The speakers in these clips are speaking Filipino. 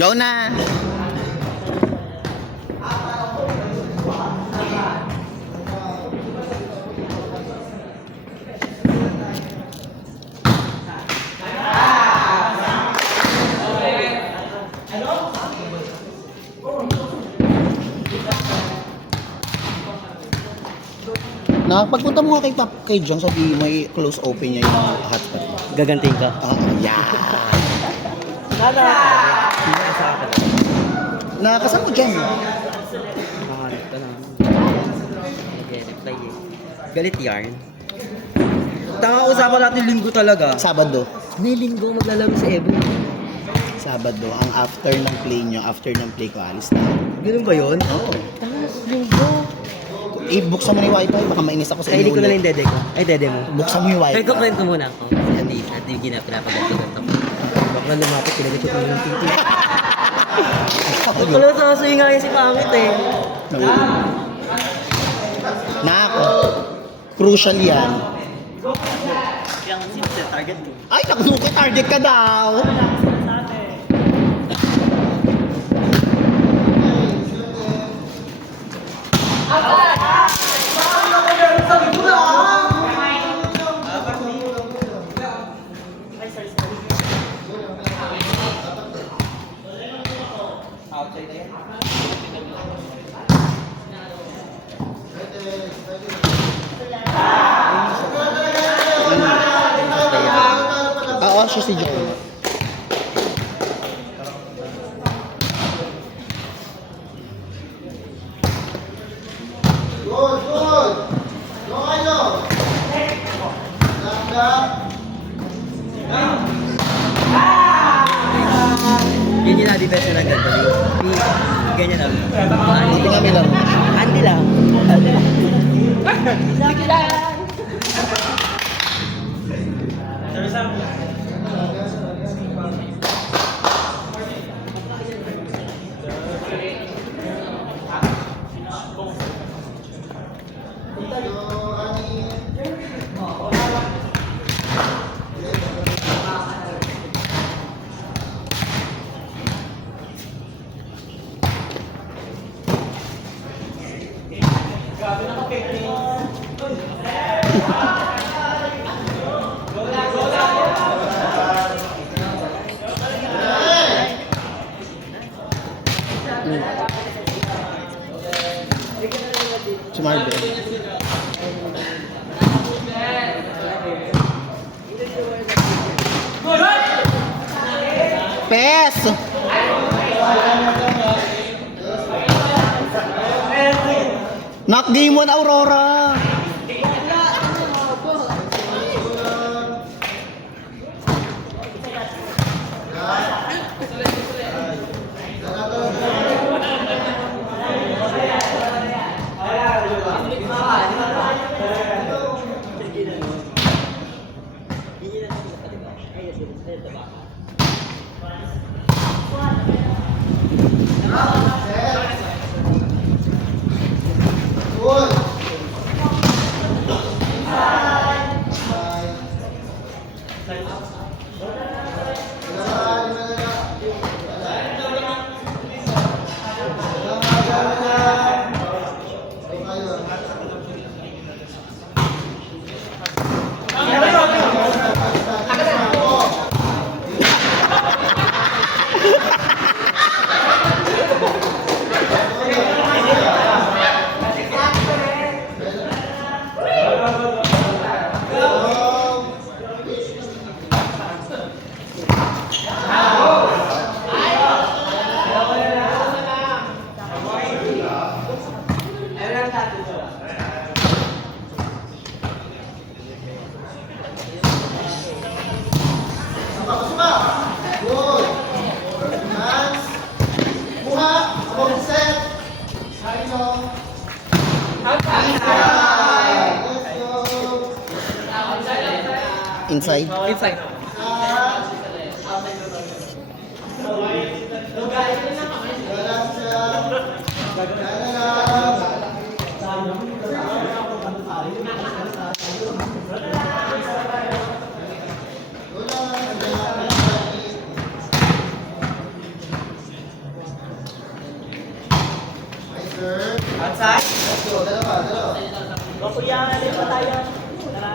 Go na! Pagpunta mo nga kay John, sabi may close open niya yung hotspot. Gagantiin ka. Oh, yeah. Nakasama mo dyan. Makahanap ka na. Mag-reply eh. Galit yarn. Tanga, usapan natin linggo talaga. Sabado. May linggo maglalaro sa Evo. Sabado, ang after ng play nyo, after ng play ko, alis na. Ganun ba yun? Oo. Tanga, linggo. Buksan mo na yung wifi, baka mainis ako sa Kaili ko na ulo. lang yung dede ko. Ay, dede mo. Buksan mo yung wifi. Kwento muna ako. At yung pinapagat-gagat ako. Baka na lumapit, pinagat ko ng titi. Wala sa kasuyo nga yun si Pangit eh. Nako. Crucial yan. Yung simple target ko. Ay, nakusuko, target ka daw. Oo, siya si Joe. Yun yung na-defense na ganda. Ganyan lang. Hindi nga may laro. Andy lang. Si Marvel. Pes! Knock game 1, Aurora! Inside? Inside. Outside? Dalawa. Kuya, alin pa tayo? Tara.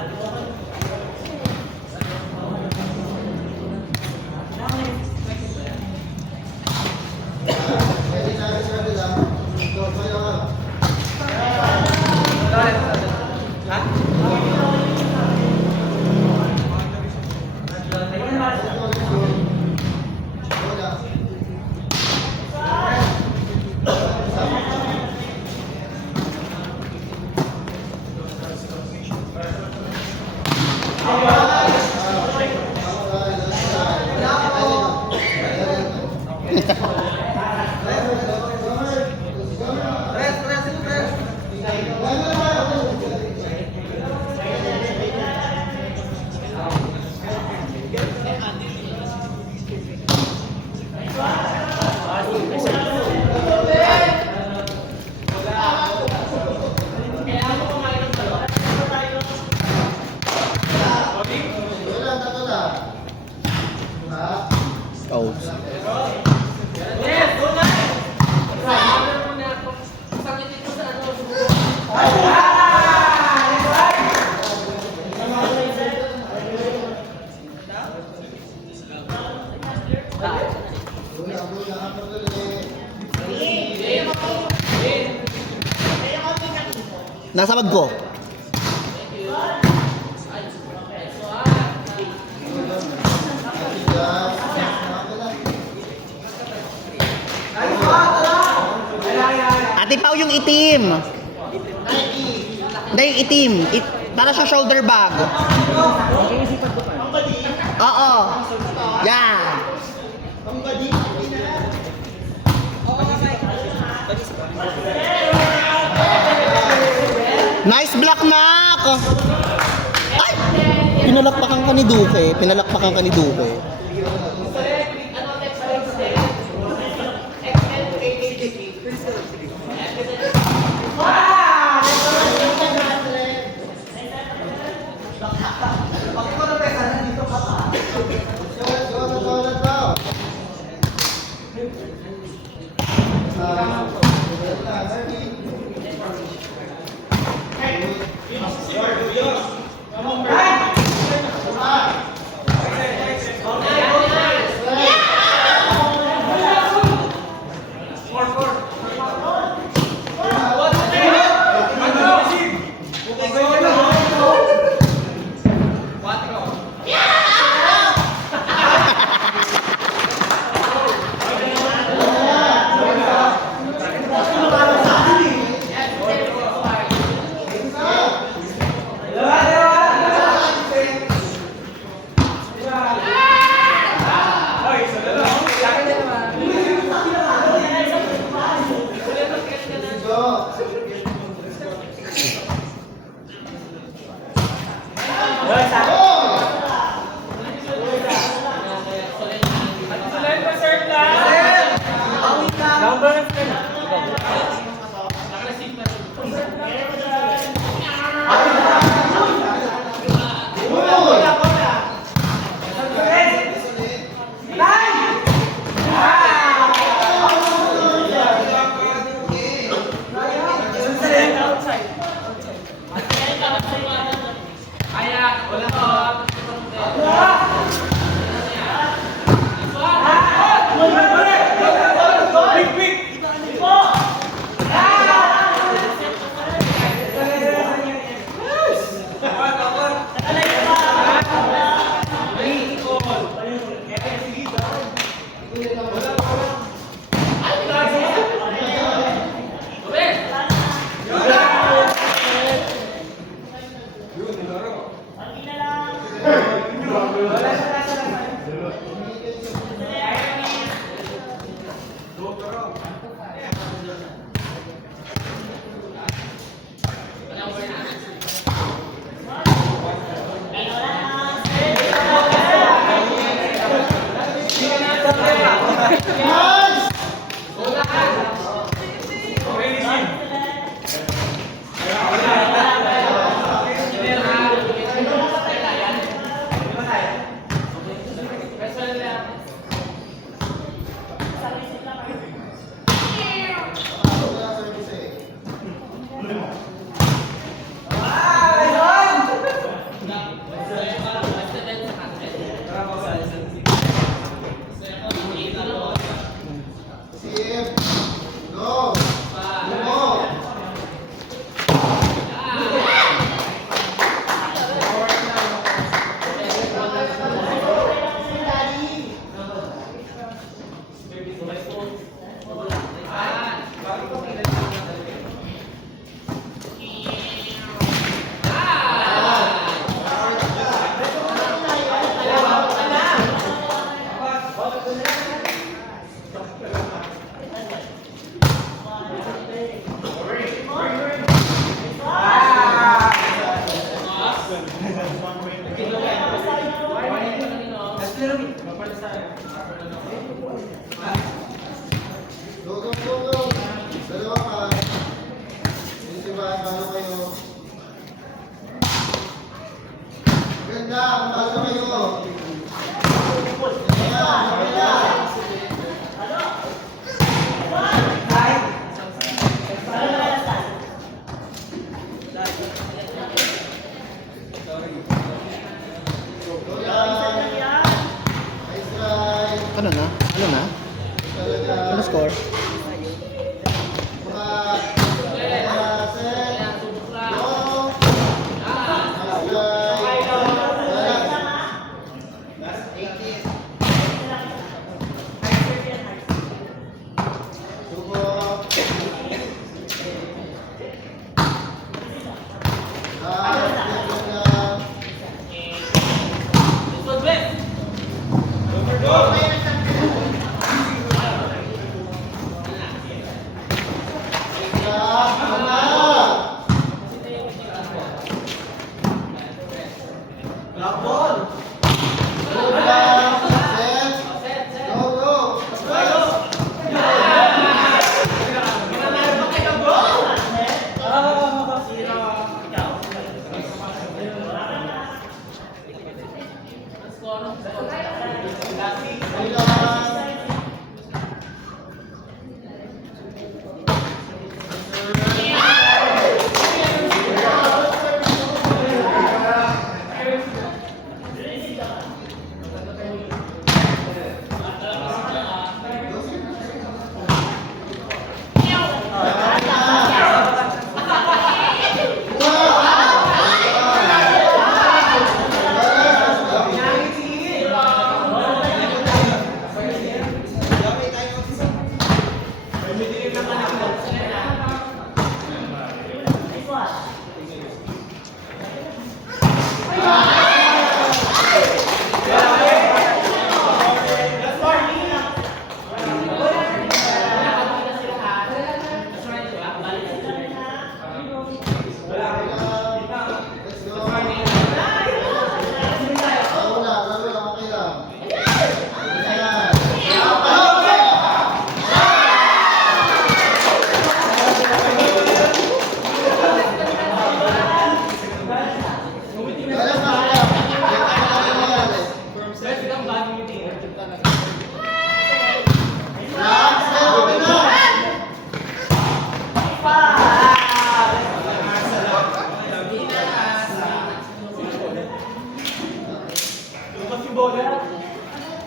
Oh. Nasa bag ko. Ate Pao yung itim. Hindi yung itim. Para sa shoulder bag. Oo. Yeah. Nice block, Nak! Ay! Pinalakpakan ka ni Duque. Pinalakpakan ka ni Duque.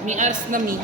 Mi ars na mi.